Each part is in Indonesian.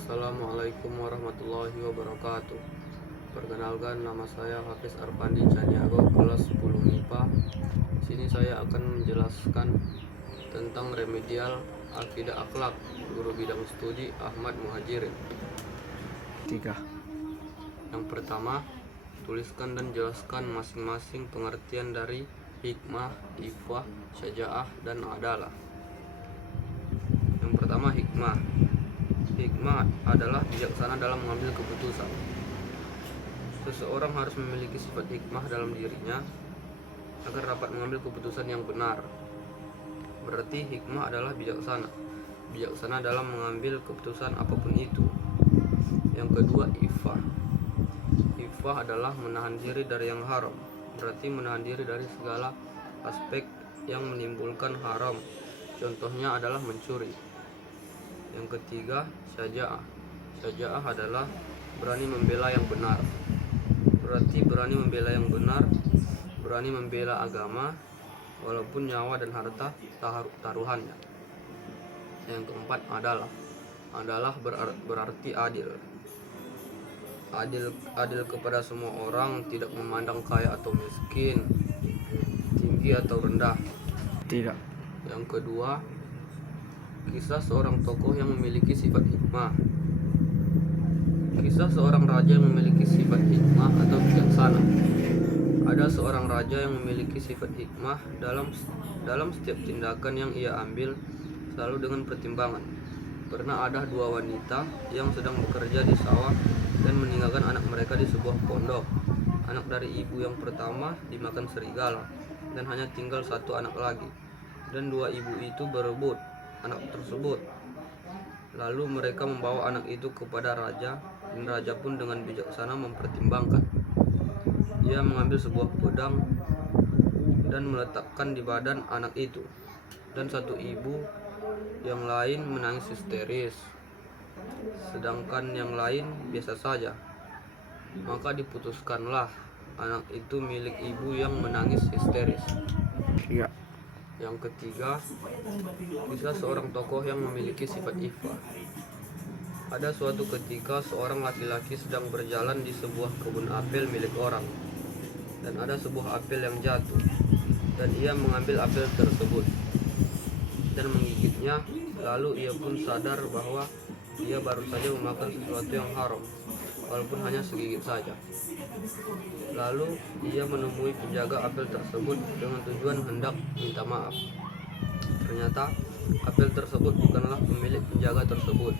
Assalamualaikum warahmatullahi wabarakatuh. Perkenalkan, nama saya Hafiz Arpandi Caniago, kelas 10 MIPA. Di sini saya akan menjelaskan tentang remedial akidah akhlak, guru bidang studi Ahmad Muhajirin. 3. Yang pertama, tuliskan dan jelaskan masing-masing pengertian dari hikmah, ifah, syaja'ah, dan adalah. Yang pertama, hikmah. Hikmah adalah bijaksana dalam mengambil keputusan. Seseorang harus memiliki sifat hikmah dalam dirinya agar dapat mengambil keputusan yang benar. Berarti hikmah adalah bijaksana. Bijaksana dalam mengambil keputusan apapun itu. Yang kedua, ifah. Ifah adalah menahan diri dari yang haram. Berarti menahan diri dari segala aspek yang menimbulkan haram. Contohnya adalah mencuri. Yang ketiga, syaja'ah. Syaja'ah adalah berani membela yang benar. Berarti berani membela yang benar, berani membela agama walaupun nyawa dan harta taruhannya. Yang keempat, adalah. Adalah berarti adil. Adil kepada semua orang, tidak memandang kaya atau miskin, tinggi atau rendah. 3. Yang kedua, kisah seorang tokoh yang memiliki sifat hikmah. Kisah seorang raja yang memiliki sifat hikmah atau bijaksana. Ada seorang raja yang memiliki sifat hikmah dalam setiap tindakan yang ia ambil, selalu dengan pertimbangan. Pernah ada dua wanita yang sedang bekerja di sawah dan meninggalkan anak mereka di sebuah pondok. Anak dari ibu yang pertama dimakan serigala dan hanya tinggal satu anak lagi. Dan dua ibu itu berebut anak tersebut. Lalu mereka membawa anak itu kepada raja, dan raja pun dengan bijaksana mempertimbangkan. Ia mengambil sebuah pedang dan meletakkan di badan anak itu. Dan satu ibu yang lain menangis histeris, sedangkan yang lain biasa saja. Maka diputuskanlah anak itu milik ibu yang menangis histeris. 3. Yang ketiga, kisah seorang tokoh yang memiliki sifat ifah. Ada suatu ketika seorang laki-laki sedang berjalan di sebuah kebun apel milik orang, dan ada sebuah apel yang jatuh, dan ia mengambil apel tersebut dan menggigitnya. Lalu ia pun sadar bahwa ia baru saja memakan sesuatu yang haram, walaupun hanya segigit saja. Lalu ia menemui penjaga apel tersebut dengan tujuan hendak minta maaf. Ternyata apel tersebut bukanlah pemilik penjaga tersebut.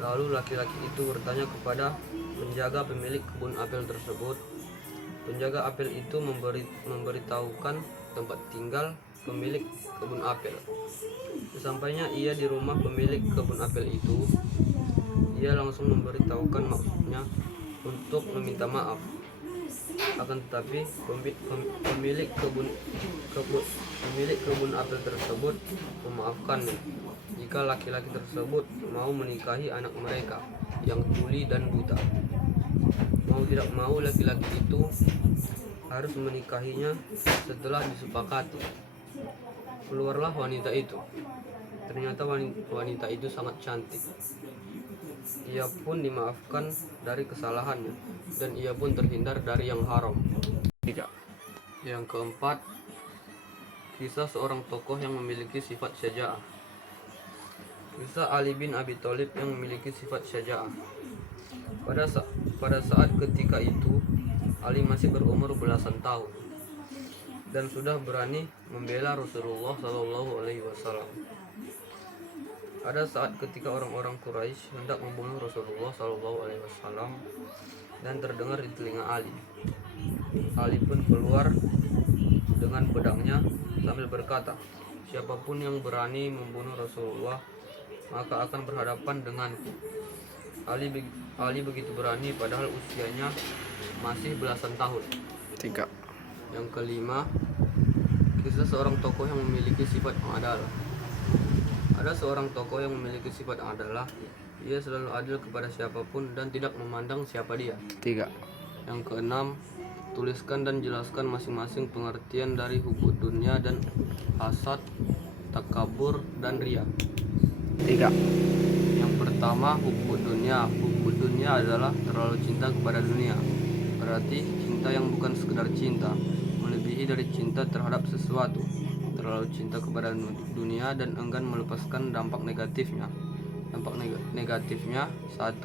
Lalu laki-laki itu bertanya kepada penjaga pemilik kebun apel tersebut. Penjaga apel itu memberitahukan tempat tinggal pemilik kebun apel. Sesampainya ia di rumah pemilik kebun apel itu, ia langsung memberitahukan maksudnya untuk meminta maaf. Akan tetapi pemilik kebun apel tersebut memaafkannya jika laki-laki tersebut mau menikahi anak mereka yang tuli dan buta. Mau tidak mau laki-laki itu harus menikahinya setelah disepakati. Keluarlah wanita itu. Ternyata wanita itu sangat cantik. Ia pun dimaafkan dari kesalahannya, dan ia pun terhindar dari yang haram. 3. Yang keempat, kisah seorang tokoh yang memiliki sifat syaja'ah. Kisah Ali bin Abi Thalib yang memiliki sifat syaja'ah. Pada saat ketika itu, Ali masih berumur belasan tahun dan sudah berani membela Rasulullah SAW. Ada saat ketika orang-orang Quraisy hendak membunuh Rasulullah SAW dan terdengar di telinga Ali. Ali pun keluar dengan pedangnya sambil berkata, "Siapapun yang berani membunuh Rasulullah, maka akan berhadapan denganku." Ali begitu berani padahal usianya masih belasan tahun. 3. Yang kelima, kisah seorang tokoh yang memiliki sifat adalah. Ada seorang tokoh yang memiliki sifat adalah. Ia selalu adil kepada siapapun dan tidak memandang siapa dia. 3. Yang keenam, tuliskan dan jelaskan masing-masing pengertian dari hubud dunia dan hasad, takabur, dan ria. 3. Yang pertama, hubbud dunia. Hubbud dunia adalah terlalu cinta kepada dunia. Berarti cinta yang bukan sekedar cinta, melebihi dari cinta terhadap sesuatu. Terlalu cinta kepada dunia dan enggan melepaskan dampak negatifnya. Dampak negatifnya: 1.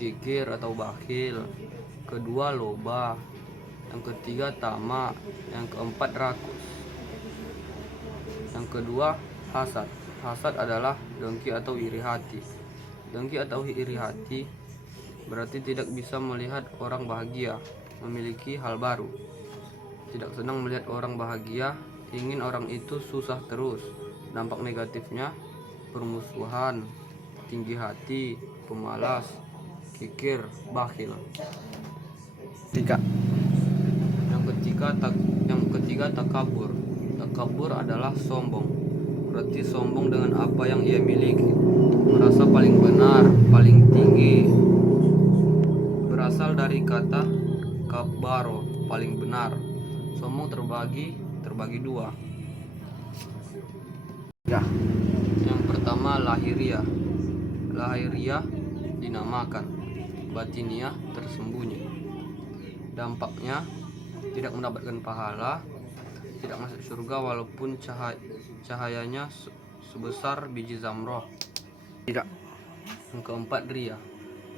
Kikir atau bakhil. 2. Loba. Yang ketiga, tamak. Yang keempat, rakus. Yang kedua, hasad. Hasad adalah dengki atau iri hati. Dengki atau iri hati berarti tidak bisa melihat orang bahagia, memiliki hal baru. Tidak senang melihat orang bahagia, ingin orang itu susah terus. Dampak negatifnya: permusuhan, tinggi hati, pemalas, kikir, bakhil. 3. Yang ketiga, takabur. Takabur adalah sombong. Berarti sombong dengan apa yang ia miliki, merasa paling benar, paling tinggi. Berasal dari kata kabaro, paling benar. Sombong terbagi dua. 3. Yang pertama, lahiriah. Lahiriah dinamakan, batiniah tersembunyi. Dampaknya: tidak mendapatkan pahala, tidak masuk surga walaupun cahayanya sebesar biji zamroh. 3. Yang keempat, ria.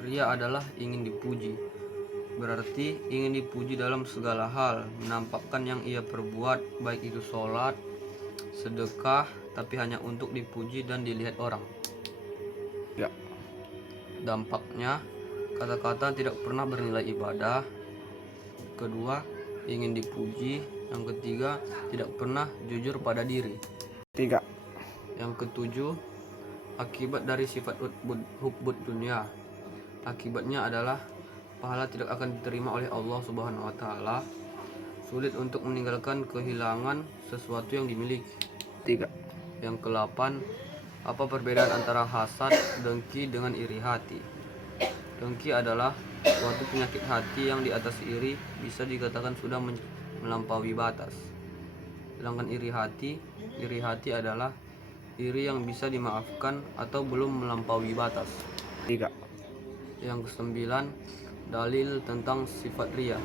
Ria adalah ingin dipuji. Berarti ingin dipuji dalam segala hal, menampakkan yang ia perbuat, baik itu sholat, sedekah, tapi hanya untuk dipuji dan dilihat orang. 3. Dampaknya: kata-kata tidak pernah bernilai ibadah. Kedua, ingin dipuji. Yang ketiga, tidak pernah jujur pada diri. 3. Yang ketujuh, akibat dari sifat hubbud dunia. Akibatnya adalah pahala tidak akan diterima oleh Allah Subhanahu wa taala. Sulit untuk meninggalkan kehilangan sesuatu yang dimiliki. 3. Yang ke-8, apa perbedaan antara hasad, dengki dengan iri hati? Dengki adalah suatu penyakit hati yang di atas iri bisa dikatakan sudah melampaui batas. Sedangkan iri hati adalah iri yang bisa dimaafkan atau belum melampaui batas. 3. Yang ke-9, dalil tentang sifat ria.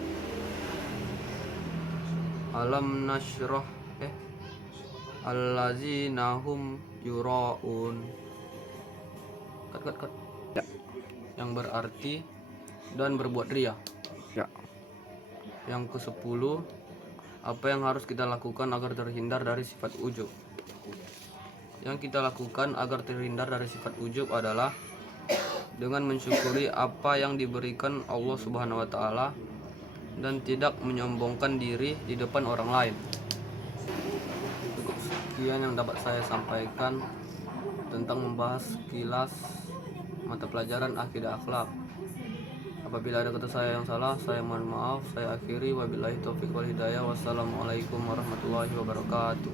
Alam nasyrah allazina hum yuraun. Kat. Ya. Yang berarti dan berbuat ria. Ya. Yang ke-10, apa yang harus kita lakukan agar terhindar dari sifat ujub? Yang kita lakukan agar terhindar dari sifat ujub adalah dengan mensyukuri apa yang diberikan Allah Subhanahu wa taala dan tidak menyombongkan diri di depan orang lain. Cukup sekian yang dapat saya sampaikan tentang membahas kilas mata pelajaran akidah akhlak. Apabila ada kata saya yang salah, saya mohon maaf. Saya akhiri, wabillahi taufiq wal hidayah. Wassalamualaikum warahmatullahi wabarakatuh.